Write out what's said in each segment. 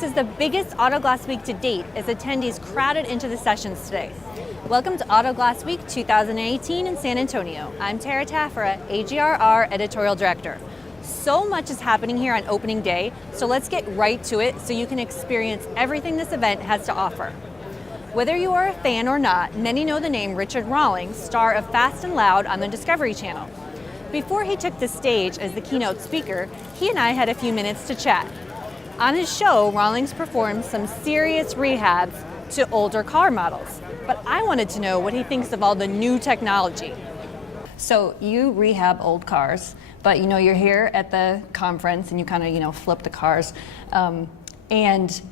This is the biggest Auto Glass Week to date as attendees crowded into the sessions today. Welcome to Auto Glass Week 2018 in San Antonio. I'm Tara Taffera, AGRR Editorial Director. So much is happening here on opening day, so let's get right to it so you can experience everything this event has to offer. Whether you are a fan or not, many know the name Richard Rawlings, star of Fast and Loud on the Discovery Channel. Before he took the stage as the keynote speaker, he and I had a few minutes to chat. On his show, Rawlings performed some serious rehabs to older car models, but I wanted to know what he thinks of all the new technology. So you rehab old cars, but you're here at the conference and you kind of flip the cars, and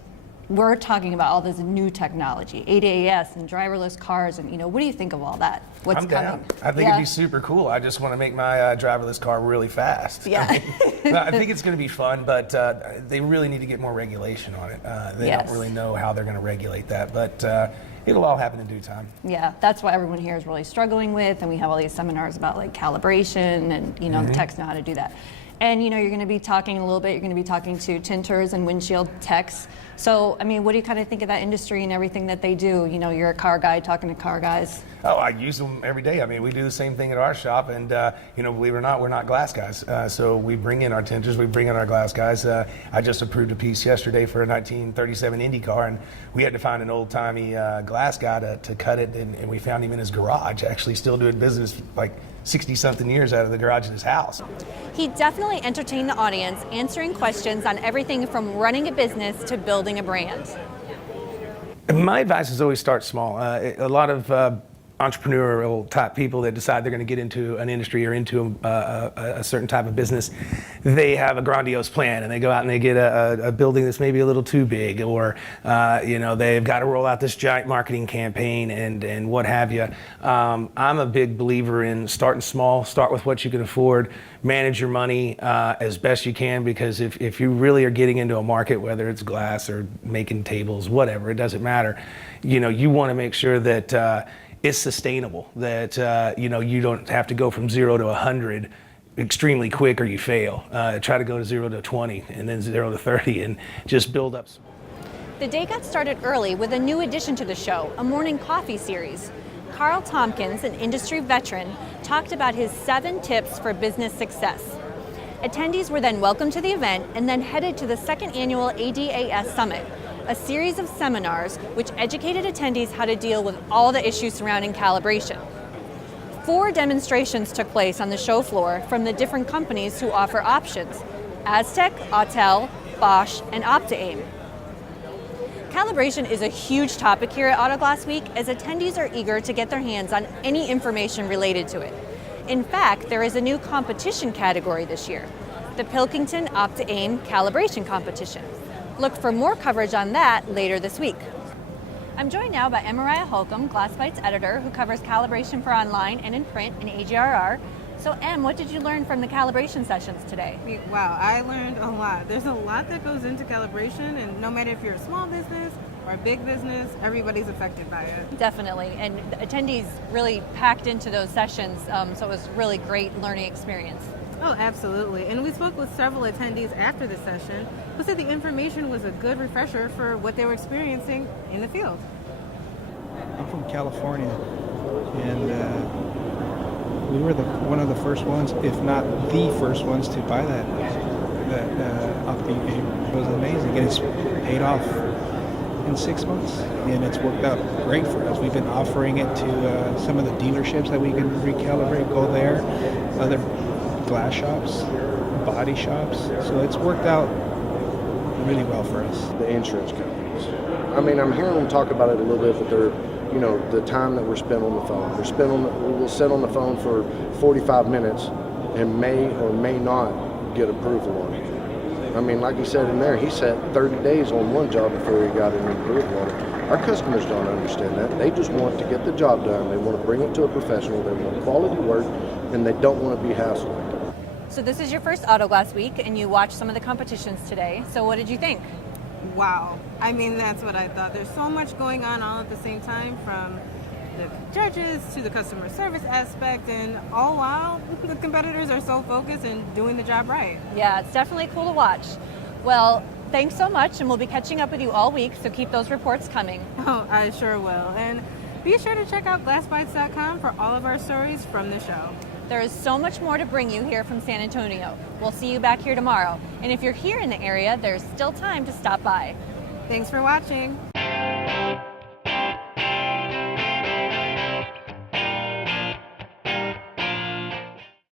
we're talking about all this new technology, ADAS and driverless cars, and what do you think of all that? What's I'm coming? down. I think it'd be super cool. I just want to make my driverless car really fast. Yeah. I think it's going to be fun, but they really need to get more regulation on it. They don't really know how they're going to regulate that, but it'll all happen in due time. Yeah, that's what everyone here is really struggling with, and we have all these seminars about like calibration and the techs know how to do that. And you're going to be talking a little bit, you're going to be talking to tinters and windshield techs. So, what do you kind of think of that industry and everything that they do? You're a car guy talking to car guys. Oh, I use them every day. We do the same thing at our shop, and believe it or not, we're not glass guys. So we bring in our tinters, we bring in our glass guys. I just approved a piece yesterday for a 1937 Indy car, and we had to find an old-timey glass guy to cut it, and we found him in his garage, actually still doing business like 60-something years out of the garage in his house. He definitely entertained the audience, answering questions on everything from running a business to building a brand. My advice is always start small. A lot of entrepreneurial type people that decide they're going to get into an industry or into a certain type of business, they have a grandiose plan and they go out and they get a building that's maybe a little too big, or they've got to roll out this giant marketing campaign and what have you. I'm a big believer in starting small, start with what you can afford, manage your money as best you can, because if you really are getting into a market, whether it's glass or making tables, whatever, it doesn't matter, you want to make sure that it's sustainable, that you don't have to go from 0 to 100 extremely quick or you fail. Try to go to 0 to 20 and then 0 to 30 and just build up. The day got started early with a new addition to the show, a morning coffee series. Carl Tompkins, an industry veteran, talked about his 7 tips for business success. Attendees were then welcomed to the event and then headed to the second annual ADAS Summit, a series of seminars which educated attendees how to deal with all the issues surrounding calibration. 4 demonstrations took place on the show floor from the different companies who offer options: Aztec, Autel, Bosch, and OptiAim. Calibration is a huge topic here at Auto Glass Week, as attendees are eager to get their hands on any information related to it. In fact, there is a new competition category this year, the Pilkington OptiAim Calibration Competition. Look for more coverage on that later this week. I'm joined now by Mariah Holcomb, GlassBite's editor, who covers calibration for online and in print in AGRR. So Em, what did you learn from the calibration sessions today? Wow, I learned a lot. There's a lot that goes into calibration, and no matter if you're a small business or a big business, everybody's affected by it. Definitely, and the attendees really packed into those sessions, so it was really great learning experience. Oh, absolutely. And we spoke with several attendees after the session who said the information was a good refresher for what they were experiencing in the field. I'm from California, and we were one of the first ones, if not the first ones, to buy that OptiAim. It was amazing, and it's paid off in 6 months, and it's worked out great for us. We've been offering it to some of the dealerships that we can recalibrate, go there, other glass shops, body shops, so it's worked out really well for us. The insurance companies. I'm hearing them talk about it a little bit, but they're, the time that we're spent on the phone. We'll sit on the phone for 45 minutes and may or may not get approval on it. Like he said in there, he sat 30 days on one job before he got an approval on it. Our customers don't understand that. They just want to get the job done. They want to bring it to a professional. They want quality work, and they don't want to be hassled. So this is your first Auto Glass Week, and you watched some of the competitions today. So what did you think? Wow. That's what I thought. There's so much going on all at the same time, from the judges to the customer service aspect, and all while the competitors are so focused and doing the job right. Yeah, it's definitely cool to watch. Well, thanks so much, and we'll be catching up with you all week, so keep those reports coming. Oh, I sure will. And be sure to check out glassbites.com for all of our stories from the show. There is so much more to bring you here from San Antonio. We'll see you back here tomorrow. And if you're here in the area, there's still time to stop by. Thanks for watching.